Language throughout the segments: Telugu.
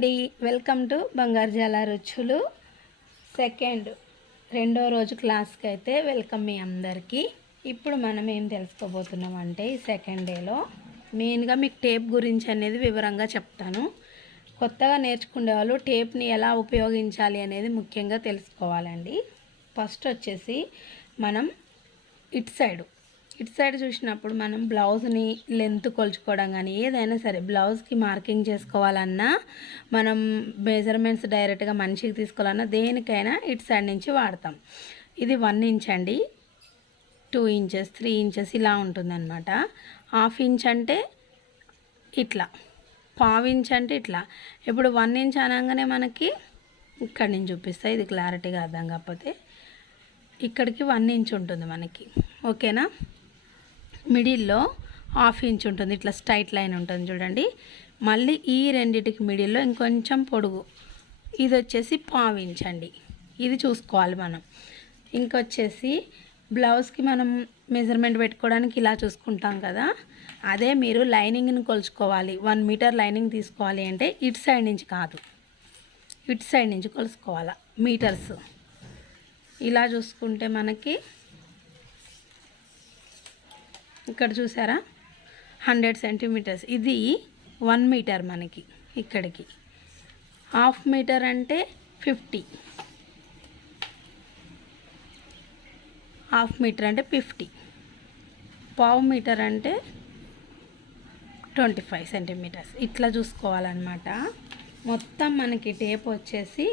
అండి. వెల్కమ్ టు బంగారుజాల రుచులు. సెకండ్ రెండో రోజు క్లాస్కి అయితే వెల్కమ్ మీ అందరికీ. ఇప్పుడు మనం ఏం తెలుసుకోబోతున్నాం అంటే ఈ సెకండ్ డేలో మెయిన్గా మీకు టేప్ గురించి అనేది వివరంగా చెప్తాను. కొత్తగా నేర్చుకునే వాళ్ళు టేప్ని ఎలా ఉపయోగించాలి అనేది ముఖ్యంగా తెలుసుకోవాలండి. ఫస్ట్ వచ్చేసి మనం ఇటు సైడు ఇటు సైడ్ చూసినప్పుడు మనం బ్లౌజ్ని లెంత్ కొలుచుకోవడం కానీ ఏదైనా సరే బ్లౌజ్కి మార్కింగ్ చేసుకోవాలన్నా మనం మెజర్మెంట్స్ డైరెక్ట్గా మనిషికి తీసుకోవాలన్నా దేనికైనా ఇటు సైడ్ నుంచి వాడతాం. ఇది వన్ ఇంచ్ అండి. టూ ఇంచెస్ త్రీ ఇంచెస్ ఇలా ఉంటుందన్నమాట. హాఫ్ ఇంచ్ అంటే ఇట్లా. పావు ఇంచ్ అంటే ఇట్లా. ఇప్పుడు వన్ ఇంచ్ అనగానే మనకి ఇక్కడ నేను చూపిస్తా. ఇది క్లారిటీగా అర్థం కాకపోతే ఇక్కడికి వన్ ఇంచ్ ఉంటుంది మనకి. ఓకేనా? మిడిల్లో హాఫ్ ఇంచ్ ఉంటుంది ఇట్లా స్ట్రైట్ లైన్ ఉంటుంది చూడండి. మళ్ళీ ఈ రెండిటికి మిడిల్లో ఇంకొంచెం పొడుగు. ఇది వచ్చేసి పావు ఇంచ్ అండి. ఇది చూసుకోవాలి మనం. ఇంకొచ్చేసి బ్లౌజ్కి మనం మెజర్మెంట్ పెట్టుకోవడానికి ఇలా చూసుకుంటాం కదా. అదే మీరు లైనింగ్ని కొలుచుకోవాలి. వన్ మీటర్ లైనింగ్ తీసుకోవాలి అంటే ఇటు సైడ్ నుంచి కాదు. ఇటు సైడ్ నుంచి కొలుసుకోవాలా. మీటర్స్. ఇలా చూసుకుంటే మనకి ఇక్కడ చూసారా? Hundred centimetres. ఇది వన్ మీటర్ మనకి ఇక్కడికి. హాఫ్ మీటర్ అంటే ఫిఫ్టీ. హాఫ్ మీటర్ అంటే ఫిఫ్టీ. పావు మీటర్ అంటే ట్వంటీ ఫైవ్ సెంటీమీటర్స్. ఇట్లా చూసుకోవాలన్నమాట. మొత్తం మనకి టేప్ వచ్చేసి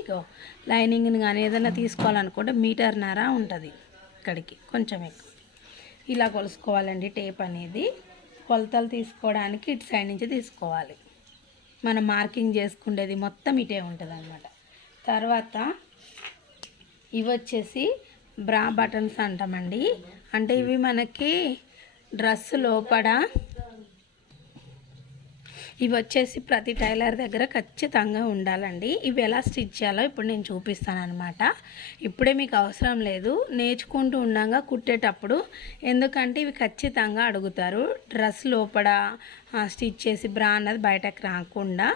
లైనింగ్ని కానీ ఏదైనా తీసుకోవాలనుకుంటే మీటర్నర ఉంటుంది ఇక్కడికి. కొంచెం ఎక్కువ. ఇలా కొలుసుకోవాలండి టేప్ అనేది. కొలతలు తీసుకోవడానికి ఇటు సైడ్ నుంచి తీసుకోవాలి. మనం మార్కింగ్ చేసుకునేది మొత్తం ఇటే ఉంటుంది అనమాట తర్వాత ఇవి వచ్చేసి బ్రా బటన్స్ అంటామండి. అంటే ఇవి మనకి డ్రెస్ లోపల ఇవి వచ్చేసి ప్రతి టైలర్ దగ్గర ఖచ్చితంగా ఉండాలండి. ఇవి ఎలా స్టిచ్ చేయాలో ఇప్పుడు నేను చూపిస్తాను అనమాట ఇప్పుడే మీకు అవసరం లేదు. నేర్చుకుంటూ ఉండగా కుట్టేటప్పుడు. ఎందుకంటే ఇవి ఖచ్చితంగా అడుగుతారు. డ్రెస్ లోపల స్టిచ్ చేసి బ్రా అన్నది బయటకు రాకుండా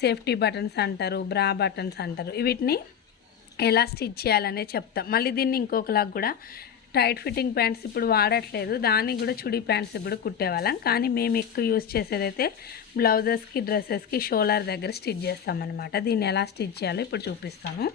సేఫ్టీ బటన్స్ అంటారు బ్రా బటన్స్ అంటారు. వీటిని ఎలా స్టిచ్ చేయాలనే చెప్తాం. మళ్ళీ దీన్ని ఇంకొకలాగా కూడా టైట్ ఫిట్టింగ్ ప్యాంట్స్ ఇప్పుడు వాడట్లేదు. దానికి కూడా చుడీ ప్యాంట్స్ ఇప్పుడు కుట్టేవాళ్ళం. కానీ మేము ఎక్కువ యూస్ చేసేదైతే బ్లౌజెస్కి డ్రెస్సెస్కి షోలర్ దగ్గర స్టిచ్ చేస్తామన్నమాట. దీన్ని ఎలా స్టిచ్ చేయాలో ఇప్పుడు చూపిస్తాను.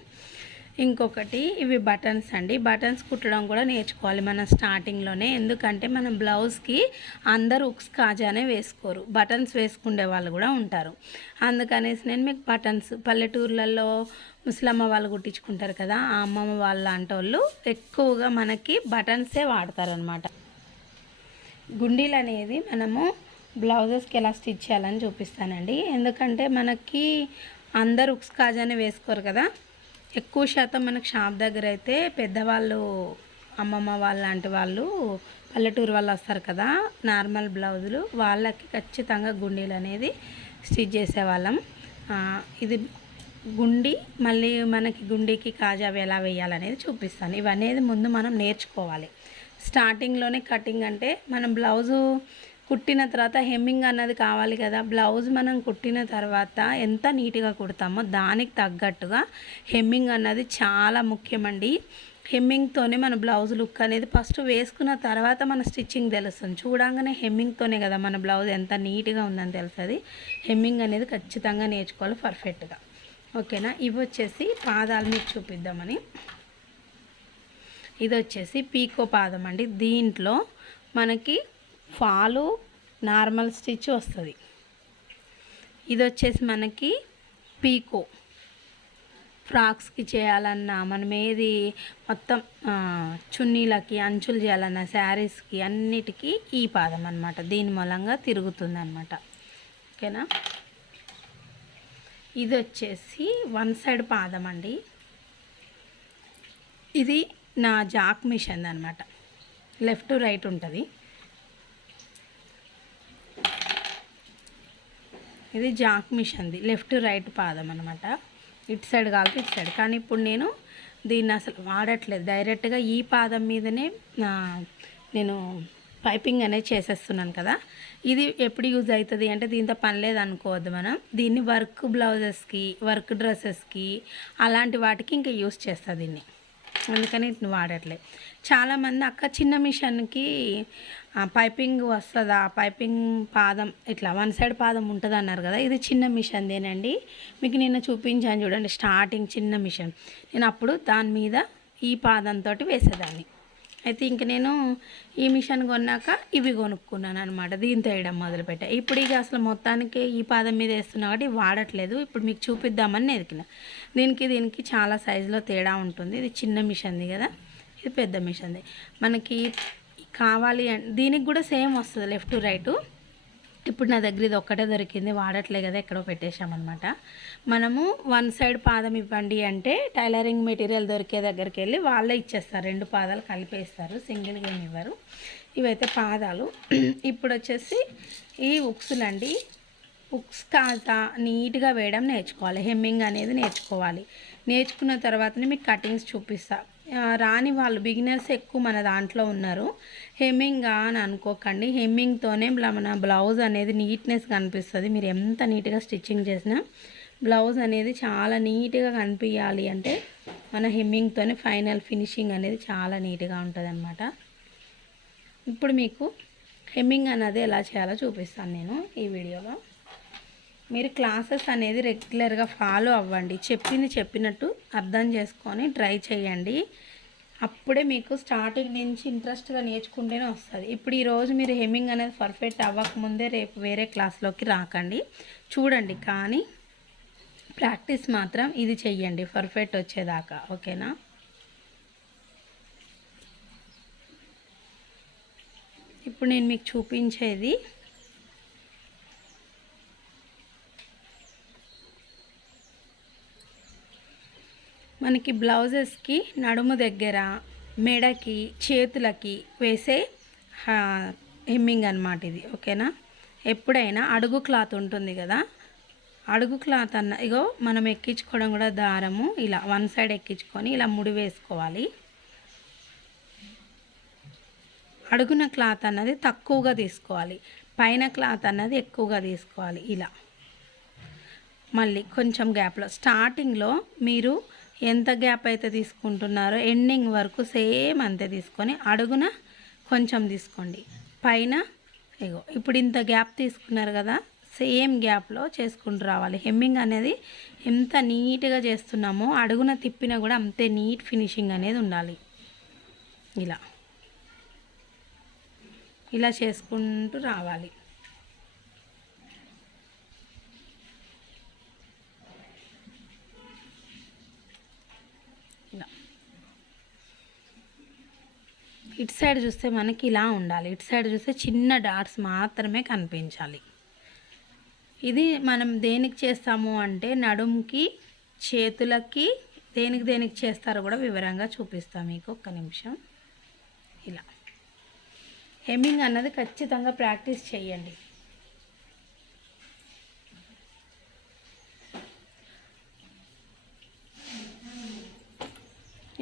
ఇంకొకటి ఇవి బటన్స్ అండి. బటన్స్ కుట్టడం కూడా నేర్చుకోవాలి మనం స్టార్టింగ్లోనే ఎందుకంటే మనం బ్లౌజ్కి అందరూ ఉక్స్ కాజానే వేసుకోరు. బటన్స్ వేసుకునే వాళ్ళు కూడా ఉంటారు. అందుకనేసి నేను మీకు బటన్స్ పల్లెటూర్లలో ముసలమ్మ వాళ్ళు కుట్టించుకుంటారు కదా ఆ అమ్మమ్మ వాళ్ళ లాంటి వాళ్ళు ఎక్కువగా మనకి బటన్సే వాడతారనమాట గుండీలు అనేది మనము బ్లౌజెస్కి ఎలా స్టిచ్ చేయాలని చూపిస్తానండి. ఎందుకంటే మనకి అందరు ఉక్స్ కాజానే వేసుకోరు కదా. ఎక్కువ శాతం మనకు షాప్ దగ్గర అయితే పెద్దవాళ్ళు అమ్మమ్మ వాళ్ళ లాంటి వాళ్ళు పల్లెటూరు వాళ్ళు వస్తారు కదా నార్మల్ బ్లౌజులు. వాళ్ళకి ఖచ్చితంగా గుండీలు అనేది స్టిచ్ చేసేవాళ్ళం. ఇది గుండి మళ్ళీ మనకి గుండీకి కాజావి ఎలా వేయాలనేది చూపిస్తాను. ఇవనేది ముందు మనం నేర్చుకోవాలి. స్టార్టింగ్లోనే కటింగ్ అంటే మనం బ్లౌజు కుట్టిన తర్వాత హెమ్మింగ్ అన్నది కావాలి కదా. బ్లౌజ్ మనం కుట్టిన తర్వాత ఎంత నీట్గా కుడతామో దానికి తగ్గట్టుగా హెమ్మింగ్ అన్నది చాలా ముఖ్యమండి. హెమ్మింగ్తోనే మన బ్లౌజ్ లుక్ అనేది ఫస్ట్ వేసుకున్న తర్వాత మన స్టిచ్చింగ్ తెలుస్తుంది. చూడంగానే హెమ్మింగ్తోనే కదా మన బ్లౌజ్ ఎంత నీట్గా ఉందని తెలుస్తుంది. హెమ్మింగ్ అనేది ఖచ్చితంగా నేర్చుకోవాలి పర్ఫెక్ట్గా. ఓకేనా? ఇవి వచ్చేసి పాదాలు మీకు చూపిద్దామని. ఇది వచ్చేసి పీకో పాదం అండి. దీంట్లో మనకి ఫాలు నార్మల్ స్టిచ్ వస్తుంది. ఇది వచ్చేసి మనకి పీకో. ఫ్రాక్స్కి చేయాలన్నా మనం ఏది మొత్తం చున్నీలకి అంచులు చేయాలన్నా శారీస్కి అన్నిటికీ ఈ పాదం అనమాట దీని మూలంగా తిరుగుతుంది అనమాట ఓకేనా? ఇది వచ్చేసి వన్ సైడ్ పాదం అండి ఇది నా జాక్ మిషన్ అనమాట లెఫ్ట్ రైట్ ఉంటుంది. ఇది జాక్ మిషన్ది. లెఫ్ట్ రైట్ పాదం అనమాట ఇటు సైడ్ కాలితే ఇటు సైడ్. కానీ ఇప్పుడు నేను దీన్ని అసలు వాడట్లేదు. డైరెక్ట్గా ఈ పాదం మీదనే నేను పైపింగ్ అనేది చేసేస్తున్నాను కదా. ఇది ఎప్పుడు యూజ్ అవుతుంది అంటే దీంతో పని లేదు అనుకోవద్దు మనం. దీన్ని వర్క్ బ్లౌజెస్కి వర్క్ డ్రెస్సెస్కి అలాంటి వాటికి ఇంకా యూజ్ చేస్తా దీన్ని. అందుకని ఇట్ని చాలామంది అక్క చిన్న మిషన్కి పైపింగ్ పైపింగ్ వస్తుందా? పైపింగ్ పాదం ఇట్లా వన్ సైడ్ పాదం ఉంటుంది అన్నారు కదా ఇది చిన్న మిషన్దేనండి. మీకు నిన్న చూపించాను చూడండి స్టార్టింగ్ చిన్న మిషన్. నేను అప్పుడు దాని మీద ఈ పాదంతో వేసేదాన్ని. అయితే ఇంక నేను ఈ మిషన్ కొన్నాక ఇవి కొనుక్కున్నాను అనమాట దీంతో వేయడం మొదలుపెట్టా. ఇప్పుడు ఇక అసలు మొత్తానికి ఈ పాదం మీద వేస్తున్నా కాబట్టి వాడట్లేదు. ఇప్పుడు మీకు చూపిద్దామని ఎదికిన దీనికి దీనికి చాలా సైజులో తేడా ఉంటుంది. ఇది చిన్న మిషన్ది కదా. ఇది పెద్ద మిషన్ది మనకి కావాలి దీనికి కూడా సేమ్ వస్తుంది లెఫ్ట్ రైటు. ఇప్పుడు నా దగ్గర ఇది ఒక్కటే దొరికింది వాడట్లే కదా ఎక్కడో పెట్టేశామన్నమాట. మనము వన్ సైడ్ పాదం ఇవ్వండి అంటే టైలరింగ్ మెటీరియల్ దొరికే దగ్గరికి వెళ్ళి వాళ్ళే ఇచ్చేస్తారు. రెండు పాదాలు కలిపేస్తారు సింగిల్గా ఏమి ఇవ్వరు. ఇవైతే పాదాలు. ఇప్పుడు వచ్చేసి ఈ ఉక్సులు అండి ఉక్స్ కాస్త నీట్గా వేయడం నేర్చుకోవాలి. హెమ్మింగ్ అనేది నేర్చుకోవాలి. నేర్చుకున్న తర్వాతనే మీకు కటింగ్స్ చూపిస్తా. రాని వాళ్ళు బిగినర్స్ ఎక్కువ మన దాంట్లో ఉన్నారు. హెమ్మింగ్ అని అనుకోకండి. హెమ్మింగ్తోనే మన బ్లౌజ్ అనేది నీట్నెస్ కనిపిస్తుంది. మీరు ఎంత నీట్గా స్టిచ్చింగ్ చేసినా బ్లౌజ్ అనేది చాలా నీట్గా కనిపించాలి అంటే మన హెమ్మింగ్తోనే ఫైనల్ ఫినిషింగ్ అనేది చాలా నీట్గా ఉంటుంది ఇప్పుడు మీకు హెమ్మింగ్ అనేది ఎలా చేయాలో చూపిస్తాను నేను ఈ వీడియోలో. మీరు క్లాసెస్ అనేది రెగ్యులర్గా ఫాలో అవ్వండి. చెప్పింది చెప్పినట్టు అర్థం చేసుకొని ట్రై చేయండి. అప్పుడే మీకు స్టార్టింగ్ నుంచి ఇంట్రెస్ట్గా నేర్చుకుంటేనే వస్తుంది. ఇప్పుడు ఈరోజు మీరు హెమ్మింగ్ అనేది పర్ఫెక్ట్ అవ్వకముందే రేపు వేరే క్లాస్లోకి రాకండి. చూడండి కానీ ప్రాక్టీస్ మాత్రం ఇది చెయ్యండి. పర్ఫెక్ట్ వచ్చేదాకా. ఓకేనా? ఇప్పుడు నేను మీకు చూపించేది మనకి బ్లౌజెస్కి నడుము దగ్గర మెడకి చేతులకి వేసే హెమ్మింగ్ అనమాట ఇది. ఓకేనా? ఎప్పుడైనా అడుగు క్లాత్ ఉంటుంది కదా? అడుగు క్లాత్ అన్న ఇగో మనం ఎక్కించుకోవడం కూడా దారము ఇలా వన్ సైడ్ ఎక్కించుకొని ఇలా ముడి వేసుకోవాలి. అడుగున క్లాత్ అన్నది తక్కువగా తీసుకోవాలి. పైన క్లాత్ అన్నది ఎక్కువగా తీసుకోవాలి. ఇలా. మళ్ళీ కొంచెం గ్యాప్లో స్టార్టింగ్లో మీరు ఎంత గ్యాప్ అయితే తీసుకుంటున్నారో ఎండింగ్ వరకు సేమ్ అంతే తీసుకొని అడుగున కొంచెం తీసుకోండి. పైన ఇగో ఇప్పుడు ఇంత గ్యాప్ తీసుకున్నారు కదా సేమ్ గ్యాప్లో చేసుకుంటూ రావాలి. హెమ్మింగ్ అనేది ఎంత నీట్గా చేస్తున్నామో అడుగున తిప్పినా కూడా అంతే నీట్ ఫినిషింగ్ అనేది ఉండాలి. ఇలా. ఇలా చేసుకుంటూ రావాలి. ఇటు సైడ్ చూస్తే మనకి ఇలా ఉండాలి. ఇటు సైడ్ చూస్తే చిన్న డాట్స్ మాత్రమే కనిపించాలి. ఇది మనం దేనికి చేస్తాము అంటే నడుముకి చేతులకి దేనికి దేనికి చేస్తారో కూడా వివరంగా చూపిస్తాం మీకు. ఒక్క నిమిషం. ఇలా. హెమ్మింగ్ అన్నది ఖచ్చితంగా ప్రాక్టీస్ చేయండి.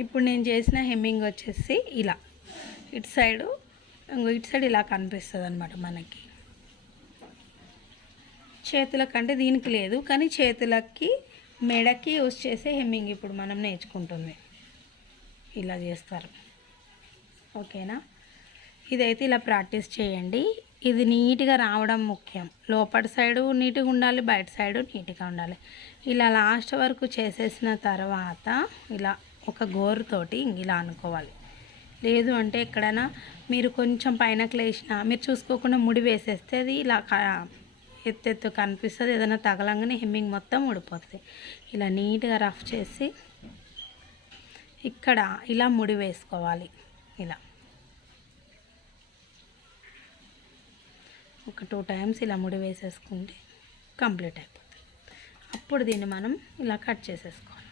ఇప్పుడు నేను చేసిన హెమ్మింగ్ వచ్చేసి ఇలా. ఇటు సైడు ఇంకో ఇటు సైడ్ ఇలా కనిపిస్తుంది అనమాట మనకి చేతులకంటే దీనికి లేదు కానీ చేతులకి మెడకి యూస్ చేసే హెమ్మింగ్ ఇప్పుడు మనం నేర్చుకుంటుంది. ఇలా చేస్తారు. ఓకేనా? ఇదైతే ఇలా ప్రాక్టీస్ చేయండి. ఇది నీట్గా రావడం ముఖ్యం. లోపటి సైడు నీట్గా ఉండాలి బయట సైడు నీట్గా ఉండాలి. ఇలా లాస్ట్ వరకు చేసేసిన తర్వాత ఇలా ఒక గోరుతోటి ఇలా అనుకోవాలి. లేదు అంటే ఎక్కడైనా మీరు కొంచెం పైన లేచిన మీరు చూసుకోకుండా ముడి వేసేస్తే అది ఇలా ఎత్తెత్తు కనిపిస్తుంది. ఏదైనా తగలంగానే హెమ్మింగ్ మొత్తం ఊడిపోతుంది. ఇలా నీట్గా రఫ్ చేసి ఇక్కడ ఇలా ముడి వేసుకోవాలి. ఇలా. ఒక టూ టైమ్స్ ఇలా ముడి వేసేసుకుంటే కంప్లీట్ అయిపోతుంది. అప్పుడు దీన్ని మనం ఇలా కట్ చేసేసుకోవాలి.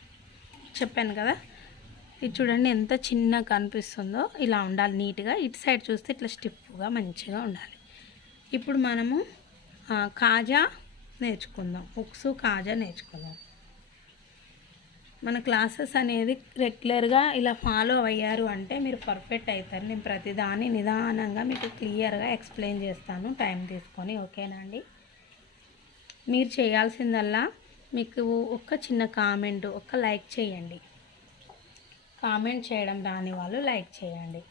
చెప్పాను కదా ఇది చూడండి ఎంత చిన్నగా కనిపిస్తుందో. ఇలా ఉండాలి నీట్గా. ఇటు సైడ్ చూస్తే ఇట్లా స్టిఫ్గా మంచిగా ఉండాలి. ఇప్పుడు మనము కాజా నేర్చుకుందాం. ఉక్సు కాజా నేర్చుకుందాం. మన క్లాసెస్ అనేది రెగ్యులర్గా ఇలా ఫాలో అయ్యారు అంటే మీరు పర్ఫెక్ట్ అవుతారు. నేను ప్రతిదాన్ని నిదానంగా మీకు క్లియర్గా ఎక్స్ప్లెయిన్ చేస్తాను. టైం తీసుకొని ఓకేనా అండి? మీరు చేయాల్సిందల్లా మీకు ఒక చిన్న కామెంట్ ఒక లైక్ చేయండి. కామెంట్ చేయడం రాని వాళ్ళు లైక్ చేయండి.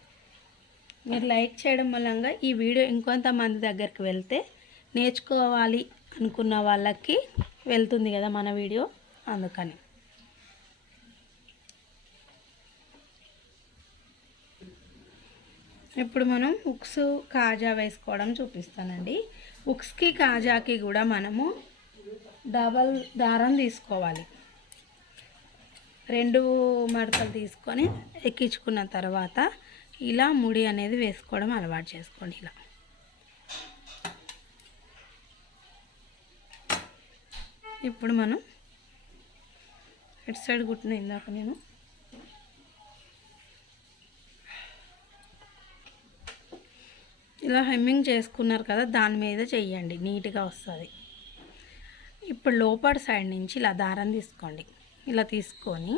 మీరు లైక్ చేయడం మూలంగా ఈ వీడియో ఇంకొంతమంది దగ్గరికి వెళ్తే నేర్చుకోవాలి అనుకున్న వాళ్ళకి వెళ్తుంది కదా మన వీడియో? అందుకని. ఇప్పుడు మనం ఉక్స్ కాజా వేసుకోవడం చూపిస్తానండి. ఉక్స్కి కాజాకి కూడా మనము డబల్ దారం తీసుకోవాలి. రెండు మడతలు తీసుకొని ఎక్కించుకున్న తర్వాత ఇలా ముడి అనేది వేసుకోవడం అలవాటు చేసుకోండి ఇలా. ఇప్పుడు మనం ఇటు సైడ్ కుట్టిన ఇందాక నేను. ఇలా హెమ్మింగ్ చేసుకున్నారు కదా దాని మీద చెయ్యండి నీట్గా వస్తుంది. ఇప్పుడు లోపల సైడ్ నుంచి ఇలా దారం తీసుకోండి. ఇలా తీసుకొని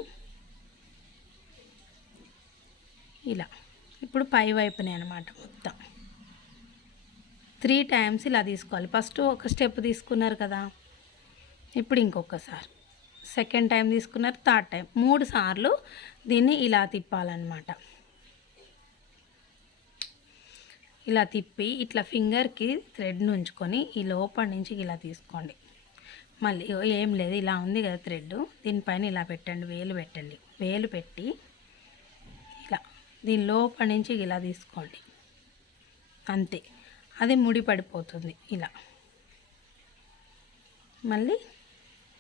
ఇలా. ఇప్పుడు పై వైపునే అనమాట మొత్తం. త్రీ టైమ్స్ ఇలా తీసుకోవాలి. ఫస్ట్ ఒక స్టెప్ తీసుకున్నారు కదా. ఇప్పుడు ఇంకొకసారి. సెకండ్ టైం తీసుకున్నారు థర్డ్ టైం మూడు సార్లు దీన్ని ఇలా తిప్పాలన్నమాట. ఇలా తిప్పి ఇట్లా ఫింగర్కి థ్రెడ్ ఉంచుకొని ఈ లోపల నుంచి ఇలా తీసుకోండి. మళ్ళీ ఏం లేదు ఇలా ఉంది కదా థ్రెడ్ దీనిపైన ఇలా పెట్టండి వేలు పెట్టండి. వేలు పెట్టి ఇలా దీని లోపల నుంచి ఇలా తీసుకోండి. అంతే. అది ముడి పడిపోతుంది ఇలా. మళ్ళీ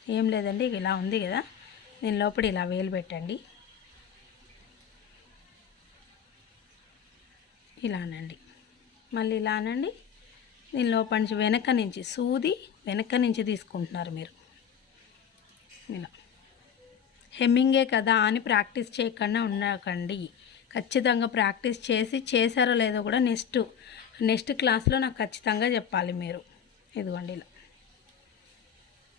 ఏం లేదండి ఇలా ఉంది కదా. దీని లోపల ఇలా వేలు పెట్టండి. ఇలానండి. మళ్ళీ ఇలా అనండి దీని లోపల నుంచి వెనక నుంచి సూది వెనక నుంచి తీసుకుంటున్నారు మీరు. ఇలా. హెమ్మింగే కదా అని ప్రాక్టీస్ చేయకుండా ఉండకండి. ఖచ్చితంగా ప్రాక్టీస్ చేసి చేశారో లేదో కూడా నెక్స్ట్ నెక్స్ట్ క్లాస్లో నాకు ఖచ్చితంగా చెప్పాలి మీరు. ఇదిగోండి ఇలా.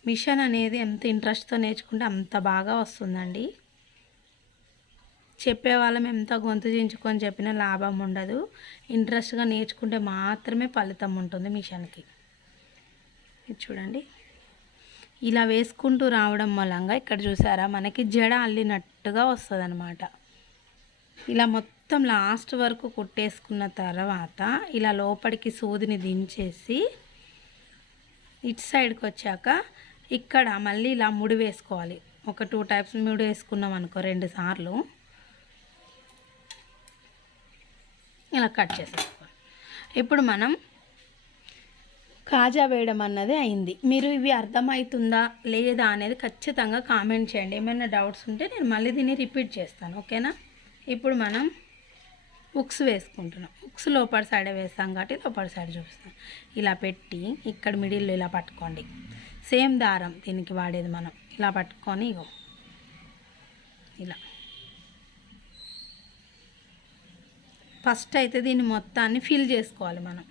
మిషన్ అనేది ఎంత ఇంట్రెస్ట్తో నేర్చుకుంటే అంత బాగా వస్తుందండి. చెప్పే వాళ్ళం ఎంత గొంతు చించుకొని చెప్పినా లాభం ఉండదు. ఇంట్రెస్ట్గా నేర్చుకుంటే మాత్రమే ఫలితం ఉంటుంది మిషన్కి. ఇది చూడండి. ఇలా వేసుకుంటూ రావడం మూలంగా ఇక్కడ చూసారా? మనకి జడ అల్లినట్టుగా వస్తుంది అనమాట ఇలా మొత్తం లాస్ట్ వరకు కుట్టేసుకున్న తర్వాత ఇలా లోపలికి సూదిని దించేసి ఇటు సైడ్కి వచ్చాక ఇక్కడ మళ్ళీ ఇలా ముడి వేసుకోవాలి. ఒక టూ టైప్స్ ముడి వేసుకున్నాం అనుకో రెండు సార్లు. ఇలా కట్ చేసేసుకోవాలి. ఇప్పుడు మనం కాజా వేయడం అన్నది అయింది. మీరు ఇవి అర్థమవుతుందా లేదా అనేది ఖచ్చితంగా కామెంట్ చేయండి. ఏమైనా డౌట్స్ ఉంటే నేను మళ్ళీ దీన్ని రిపీట్ చేస్తాను. ఓకేనా? ఇప్పుడు మనం ఉక్స్ వేసుకుంటున్నాం. ఉక్స్ లోపల సైడ్ వేస్తాం కాబట్టి లోపల సైడ్ చూపిస్తాం. ఇలా పెట్టి ఇక్కడ మిడిల్లో ఇలా పట్టుకోండి. సేమ్ దారం దీనికి వాడేది మనం. ఇలా పట్టుకొని ఇగో. ఇలా. ఫస్ట్ అయితే దీన్ని మొత్తాన్ని ఫిల్ చేసుకోవాలి మనం.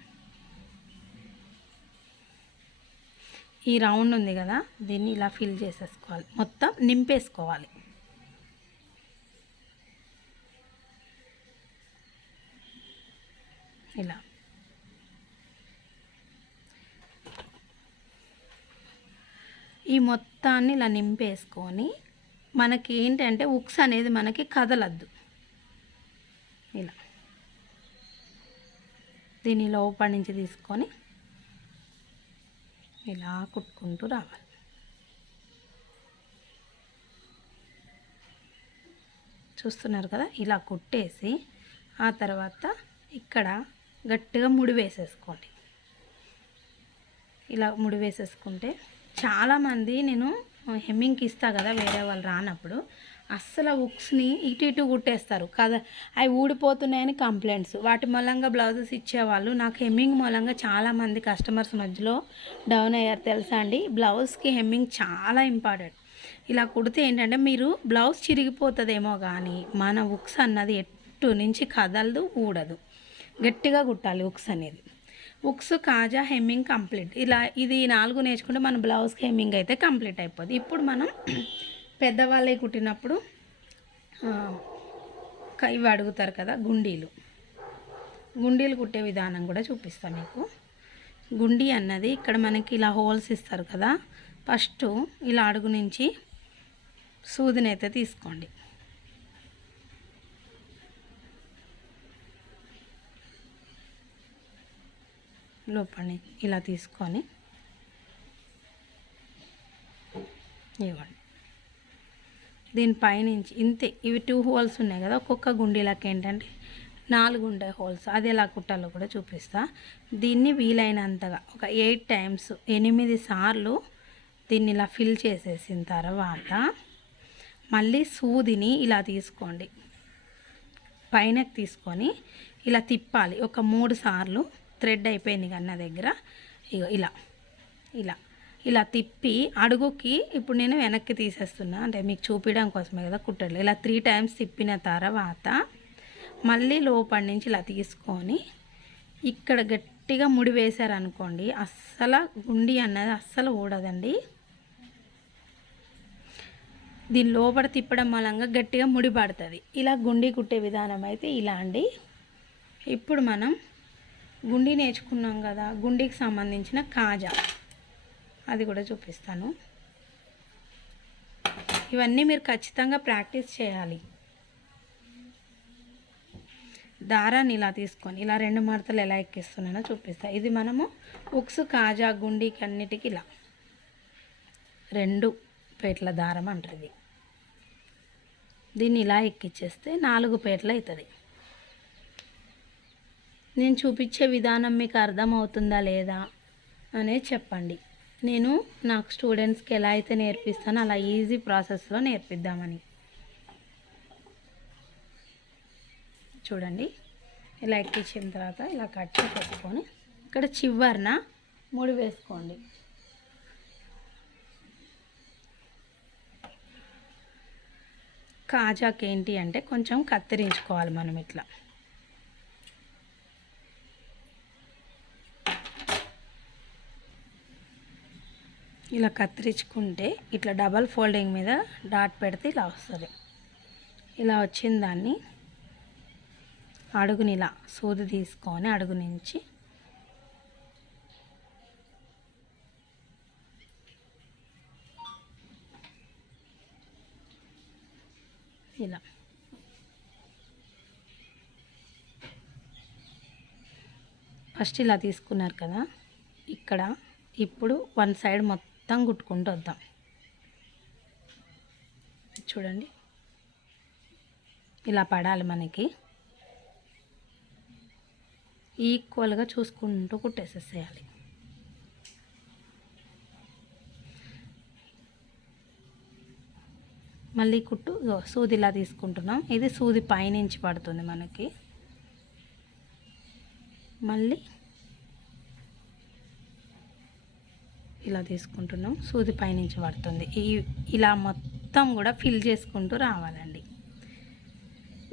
ఈ రౌండ్ ఉంది కదా దీన్ని ఇలా ఫిల్ చేసేసుకోవాలి. మొత్తం నింపేసుకోవాలి. ఇలా. ఈ మొత్తాన్ని ఇలా నింపేసుకొని మనకి ఏంటంటే ఉక్స్ అనేది మనకి కదలద్దు. ఇలా. దీని లోపల నుంచి తీసుకొని ఇలా కుట్టుకుంటూ రావాలి. చూస్తున్నారు కదా? ఇలా కుట్టేసి ఆ తర్వాత ఇక్కడ గట్టిగా ముడి వేసేసుకోండి. ఇలా ముడి వేసేసుకుంటే చాలామంది నేను హెమ్మింగ్కి ఇస్తా కదా వేరే వాళ్ళు రానప్పుడు. అస్సలు ఉక్స్ని ఇటు ఇటు కుట్టేస్తారు. కదా అవి ఊడిపోతున్నాయని కంప్లైంట్స్. వాటి మూలంగా బ్లౌజెస్ ఇచ్చేవాళ్ళు. నాకు హెమ్మింగ్ మూలంగా చాలామంది కస్టమర్స్ మధ్యలో డౌన్ అయ్యారు తెలుసా అండి? బ్లౌజ్కి హెమ్మింగ్ చాలా ఇంపార్టెంట్. ఇలా కుడితే ఏంటంటే మీరు బ్లౌజ్ చిరిగిపోతుందేమో కానీ మన ఉక్స్ అన్నది ఎట్టు నుంచి కదలదు ఊడదు. గట్టిగా కుట్టాలి ఉక్స్ అనేది. ఉక్స్ కాజా హెమ్మింగ్ కంప్లీట్. ఇలా ఇది నాలుగు నేర్చుకుంటే మన బ్లౌజ్కి హెమ్మింగ్ అయితే కంప్లీట్ అయిపోద్ది. ఇప్పుడు మనం పెద్దవాళ్ళే కుట్టినప్పుడు ఇవి అడుగుతారు కదా గుండీలు. గుండీలు కుట్టే విధానం కూడా చూపిస్తాను మీకు. గుండి అన్నది ఇక్కడ మనకి ఇలా హోల్స్ ఇస్తారు కదా ఫస్ట్ ఇలా అడుగు నుంచి సూదినైతే తీసుకోండి. లోపలి ఇలా తీసుకొని ఇవ్వండి. దీనిపైనుంచి ఇంతే. ఇవి టూ హోల్స్ ఉన్నాయి కదా ఒక్కొక్క గుండీలకు ఏంటంటే నాలుగు ఉండే హోల్స్ అది ఎలా కుట్టాలో కూడా చూపిస్తా. దీన్ని వీలైనంతగా ఒక ఎయిట్ టైమ్స్ ఎనిమిది సార్లు దీన్ని ఇలా ఫిల్ చేసేసిన తర్వాత మళ్ళీ సూదిని ఇలా తీసుకోండి. పైనకి తీసుకొని ఇలా తిప్పాలి. ఒక మూడు సార్లు థ్రెడ్ అయిపోయింది కన్నా దగ్గర. ఇగో ఇలా ఇలా. ఇలా తిప్పి అడుగుకి ఇప్పుడు నేను వెనక్కి తీసేస్తున్నా. అంటే మీకు చూపించడం కోసమే కదా కుట్టలు. ఇలా త్రీ టైమ్స్ తిప్పిన తర్వాత మళ్ళీ లోపల నుంచి ఇలా తీసుకొని ఇక్కడ గట్టిగా ముడి వేశారనుకోండి అస్సలు గుండి అన్నది అస్సలు ఊడదండి. దీని లోపల తిప్పడం మూలంగా గట్టిగా ముడి పడుతుంది. ఇలా గుండి కుట్టే విధానం అయితే ఇలా అండి. ఇప్పుడు మనం గుండి నేర్చుకున్నాం కదా గుండికి సంబంధించిన కాజా. అది కూడా చూపిస్తాను. ఇవన్నీ మీరు ఖచ్చితంగా ప్రాక్టీస్ చేయాలి. దారాన్ని ఇలా తీసుకొని ఇలా రెండు మడతలు ఎలా ఎక్కిస్తున్నానో చూపిస్తా. ఇది మనము ఉక్స్ కాజా గుండీకి అన్నిటికీ ఇలా రెండు పేట్ల దారం అంటారు ఇది దీన్ని ఇలా ఎక్కిచ్చేస్తే నాలుగు పేట్లు అవుతుంది నేను చూపించే విధానం మీకు అర్థమవుతుందా లేదా అనేది చెప్పండి. నేను నాకు స్టూడెంట్స్కి ఎలా అయితే నేర్పిస్తానో అలా ఈజీ ప్రాసెస్లో నేర్పిద్దామని. చూడండి. ఇలా ఎక్కించిన తర్వాత ఇలా కట్ చేసుకొని ఇక్కడ చివరిన ముడి వేసుకోండి. కాజాకి ఏంటి అంటే కొంచెం కత్తిరించుకోవాలి మనం ఇట్లా. ఇలా కత్తిరించుకుంటే ఇట్లా డబల్ ఫోల్డింగ్ మీద డాట్ పెడితే ఇలా వస్తుంది. ఇలా వచ్చిన దాన్ని అడుగుని ఇలా సూది తీసుకొని అడుగు నుంచి ఇలా ఫస్ట్ ఇలా తీసుకున్నారు కదా. ఇక్కడ ఇప్పుడు వన్ సైడ్ మొత్తం కుట్టుకుంటూ వద్దాం. చూడండి. ఇలా పడాలి మనకి. ఈక్వల్గా చూసుకుంటూ కుట్టేసేసేయాలి. మళ్ళీ కుట్టు సూది ఇలా తీసుకుంటున్నాం. ఇది సూది పైనుంచి పడుతుంది మనకి. మళ్ళీ ఇలా తీసుకుంటున్నాం. సూది పైనుంచి పడుతుంది. ఈ ఇలా మొత్తం కూడా ఫిల్ చేసుకుంటూ రావాలండి.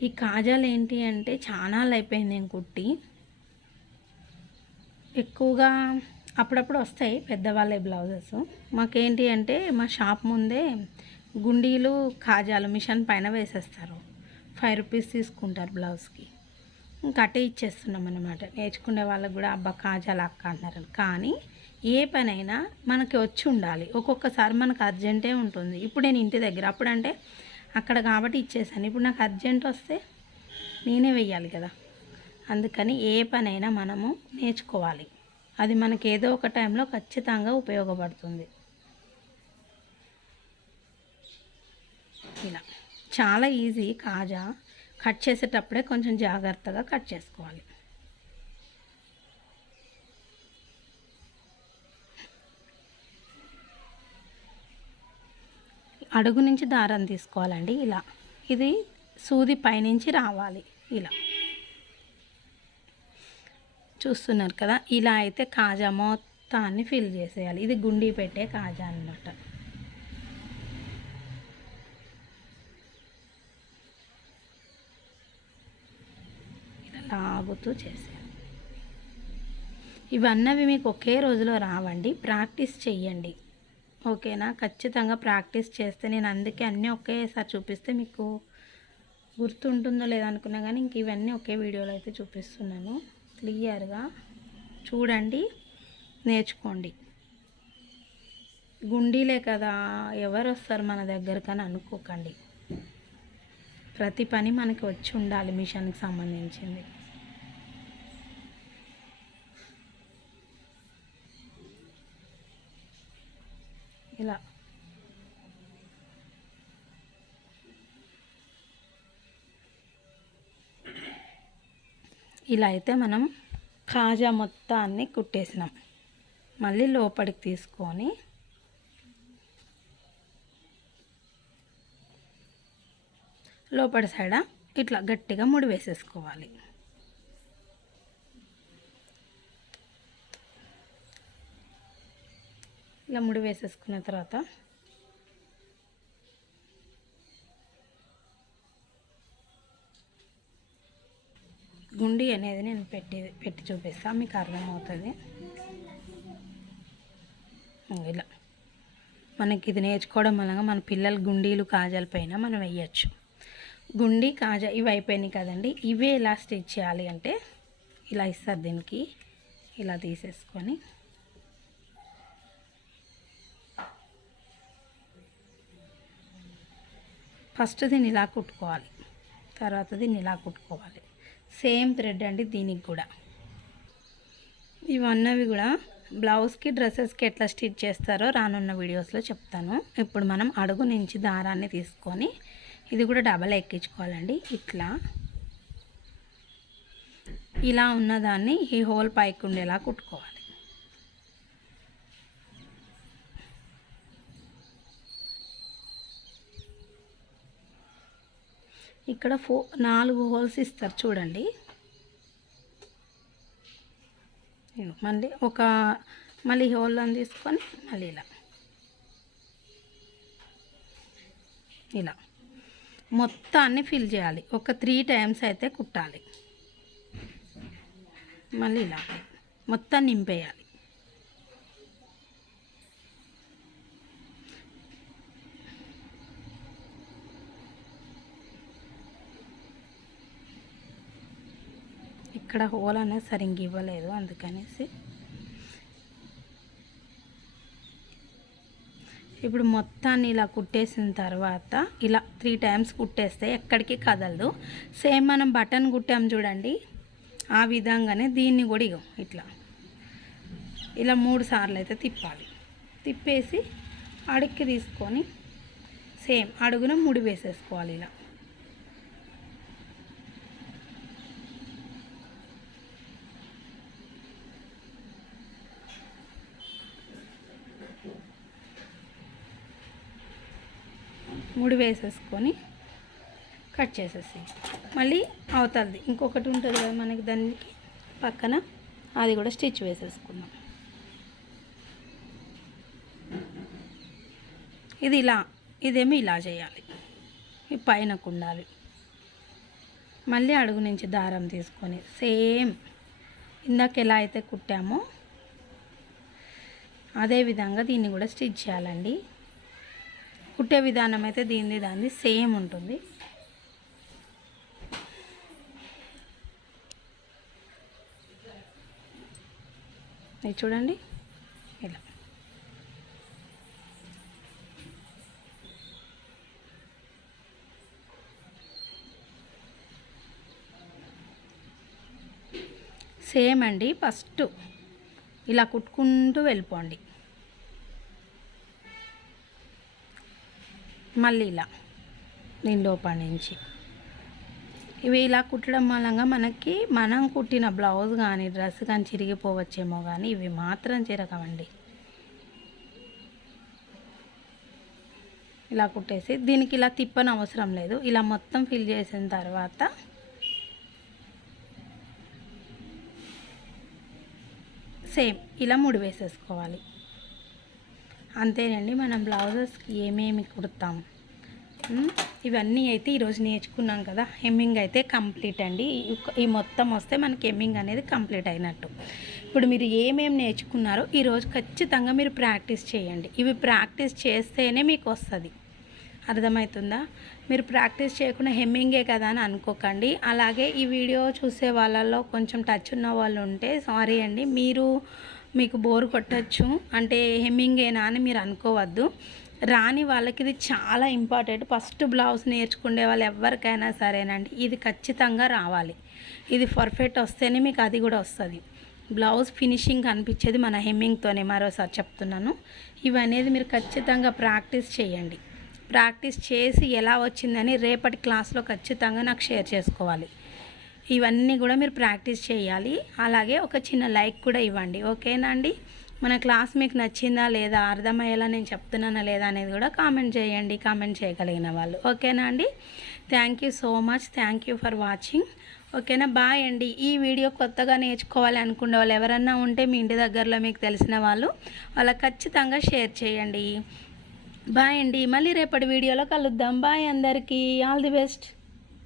ఈ కాజాలు ఏంటి అంటే చాలా అయిపోయింది నేను కుట్టి. ఎక్కువగా అప్పుడప్పుడు వస్తాయి పెద్దవాళ్ళే బ్లౌజెస్. మాకేంటి అంటే మా షాప్ ముందే గుండీలు కాజాలు మిషన్ పైన వేసేస్తారు. ఫైవ్ రూపీస్ తీసుకుంటారు బ్లౌజ్కి. ఇంకా అటే ఇచ్చేస్తున్నాం అనమాట నేర్చుకునే వాళ్ళకి కూడా అబ్బా కాజాలు అక్క అంటారు కానీ ఏ పనైనా మనకి వచ్చి ఉండాలి. ఒక్కొక్కసారి మనకు అర్జెంటే ఉంటుంది. ఇప్పుడు నేను ఇంటి దగ్గర అప్పుడంటే అక్కడ కాబట్టి ఇచ్చేసాను. ఇప్పుడు నాకు అర్జెంట్ వస్తే నేనే వెయ్యాలి కదా. అందుకని ఏ పనైనా మనము నేర్చుకోవాలి. అది మనకి ఏదో ఒక టైంలో ఖచ్చితంగా ఉపయోగపడుతుంది. ఇలా. చాలా ఈజీ కాజా కట్ చేసేటప్పుడే కొంచెం జాగ్రత్తగా కట్ చేసుకోవాలి. అడుగు నుంచి దారం తీసుకోవాలండి ఇలా. ఇది సూది పైనుంచి రావాలి ఇలా. చూస్తున్నారు కదా ఇలా అయితే కాజా మొత్తాన్ని ఫిల్ చేసేయాలి. ఇది గుండి పెట్టే కాజా అన్నమాట. ఇలా లాగుతూ చేసేయాలి. ఇవన్నవి మీకు ఒకే రోజులో రావండి ప్రాక్టీస్ చెయ్యండి. ఓకేనా? ఖచ్చితంగా ప్రాక్టీస్ చేస్తే నేను అందుకే అన్నీ ఒకేసారి చూపిస్తే మీకు గుర్తుంటుందో లేదో అనుకున్నా కానీ ఇంక ఇవన్నీ ఒకే వీడియోలో అయితే చూపిస్తున్నాను. క్లియర్గా చూడండి నేర్చుకోండి. గుండీలే కదా ఎవరు వస్తారు మన దగ్గరకు అని అనుకోకండి. ప్రతి పని మనకి వచ్చి ఉండాలి మిషన్కి సంబంధించింది. ఇలా. ఇలా అయితే మనం కాజా మొత్తాన్ని కుట్టేసినాం. మళ్ళీ లోపలికి తీసుకొని లోపలి సైడ ఇట్లా గట్టిగా ముడి వేసేసుకోవాలి. ఇలా ముడి వేసేసుకున్న తర్వాత గుండి అనేది నేను పెట్టి పెట్టి చూపిస్తాను మీకు అర్థమవుతుంది. ఇలా. మనకి ఇది నేర్చుకోవడం వలన మన పిల్లల గుండీలు కాజాల పైన మనం వేయచ్చు. గుండి కాజా ఇవి అయిపోయినాయి కదండి. ఇవే ఎలా స్టిచ్ చేయాలి అంటే ఇలా ఇస్తారు దీనికి. ఇలా తీసేసుకొని ఫస్ట్ దీన్ని ఇలా కుట్టుకోవాలి. తర్వాత దీన్ని ఇలా కుట్టుకోవాలి. సేమ్ థ్రెడ్ అండి దీనికి కూడా. ఇవన్నవి కూడా బ్లౌజ్కి డ్రెస్సెస్కి ఎట్లా స్టిచ్ చేస్తారో రానున్న వీడియోస్లో చెప్తాను. ఇప్పుడు మనం అడుగు నుంచి దారాన్ని తీసుకొని ఇది కూడా డబల్ ఎక్కించుకోవాలండి. ఇట్లా. ఇలా ఉన్నదాన్ని ఈ హోల్ పైకి ఉండేలా కుట్టుకోవాలి. ఇక్కడ ఫో నాలుగు హోల్స్ ఇస్తారు చూడండి. మళ్ళీ ఒక మళ్ళీ హోల్ని తీసుకొని మళ్ళీ ఇలా. ఇలా. మొత్తాన్ని ఫిల్ చేయాలి. ఒక త్రీ టైమ్స్ అయితే కుట్టాలి. మళ్ళీ ఇలా. మొత్తం నింపేయాలి. ఇక్కడ హోల్ అనేది సరిగ్గా ఇవ్వలేదు అందుకనేసి. ఇప్పుడు మొత్తాన్ని ఇలా కుట్టేసిన తర్వాత ఇలా త్రీ టైమ్స్ కుట్టేస్తే ఎక్కడికి కదలదు. సేమ్ మనం బటన్ కుట్టాం చూడండి ఆ విధంగానే దీన్ని కూడా ఇగో ఇట్లా. ఇలా మూడు సార్లు అయితే తిప్పాలి. తిప్పేసి అడుక్కి తీసుకొని సేమ్ అడుగున ముడి వేసేసుకోవాలి ఇలా. ముడి వేసేసుకొని కట్ చేసేసి మళ్ళీ అవతలది. ఇంకొకటి ఉంటుంది కదా మనకి దానికి పక్కన అది కూడా స్టిచ్ వేసేసుకుందాం. ఇది ఇలా ఇదేమో ఇలా చేయాలి. ఈ పైన ఉండాలి. మళ్ళీ అడుగు నుంచి దారం తీసుకొని సేమ్ ఇందాక ఎలా అయితే కుట్టామో అదే విధంగా దీన్ని కూడా స్టిచ్ చేయాలండి. కుట్టే విధానం అయితే దీనిది దాన్ని సేమ్ ఉంటుంది. ఇది చూడండి. ఇలా. సేమ్ అండి ఫస్ట్ ఇలా కుట్టుకుంటూ వెళ్ళిపోండి. మళ్ళీ ఇలా. దీని లోపల నుంచి. ఇవి ఇలా కుట్టడం మూలంగా మనకి మనం కుట్టిన బ్లౌజ్ కానీ డ్రెస్ కానీ చిరిగిపోవచ్చేమో కానీ ఇవి మాత్రం చిరగవండి ఇలా కుట్టేసి దీనికి ఇలా తిప్పని అవసరం లేదు. ఇలా మొత్తం ఫిల్ చేసిన తర్వాత సేమ్ ఇలా ముడి వేసేసుకోవాలి. అంతేనండి మనం బ్లౌజెస్కి ఏమేమి కుడతాం? ఇవన్నీ అయితే ఈరోజు నేర్చుకున్నాం కదా హెమ్మింగ్ అయితే కంప్లీట్ అండి. ఈ- ఈ మొత్తం వస్తే మనకి హెమ్మింగ్ అనేది కంప్లీట్ అయినట్టు. ఇప్పుడు మీరు ఏమేమి నేర్చుకున్నారో ఈరోజు ఖచ్చితంగా మీరు ప్రాక్టీస్ చేయండి. ఇవి ప్రాక్టీస్ చేస్తేనే మీకు వస్తుంది. అర్థమవుతుందా మీరు ప్రాక్టీస్ చేయకుండా హెమ్మింగే కదా అని అనుకోకండి. అలాగే ఈ వీడియో చూసే వాళ్ళల్లో కొంచెం టచ్ ఉన్న వాళ్ళు ఉంటే సారీ అండి మీరు మీకు బోర్ కొట్టచ్చు. అంటే హెమ్మింగేనా అని మీరు అనుకోవద్దు. రాని వాళ్ళకి ఇది చాలా ఇంపార్టెంట్. ఫస్ట్ బ్లౌజ్ నేర్చుకునే వాళ్ళు ఎవరికైనా సరేనండి. ఇది ఖచ్చితంగా రావాలి. ఇది పర్ఫెక్ట్ వస్తేనే మీకు అది కూడా వస్తుంది. బ్లౌజ్ ఫినిషింగ్ కనిపించేది మన హెమ్మింగ్తోనే మరోసారి చెప్తున్నాను. ఇవనేది మీరు ఖచ్చితంగా ప్రాక్టీస్ చేయండి. ప్రాక్టీస్ చేసి ఎలా వచ్చిందని రేపటి క్లాస్లో ఖచ్చితంగా నాకు షేర్ చేసుకోవాలి. ఇవన్నీ కూడా మీరు ప్రాక్టీస్ చేయాలి. అలాగే ఒక చిన్న లైక్ కూడా ఇవ్వండి. ఓకేనా అండి? మన క్లాస్ మీకు నచ్చిందా లేదా అర్థమయ్యేలా నేను చెప్తున్నానా లేదా అనేది కూడా కామెంట్ చేయండి. కామెంట్ చేయగలిగిన వాళ్ళు. ఓకేనా అండి? Thank you so much. Thank you for watching. ఓకేనా? బాయ్ అండి. ఈ వీడియో కొత్తగా నేర్చుకోవాలి అనుకునే వాళ్ళు ఎవరన్నా ఉంటే మీ ఇంటి దగ్గరలో మీకు తెలిసిన వాళ్ళు వాళ్ళకి ఖచ్చితంగా షేర్ చేయండి. బాయ్ అండి. మళ్ళీ రేపటి వీడియోలో కలుద్దాం. బాయ్ అందరికీ. All the best.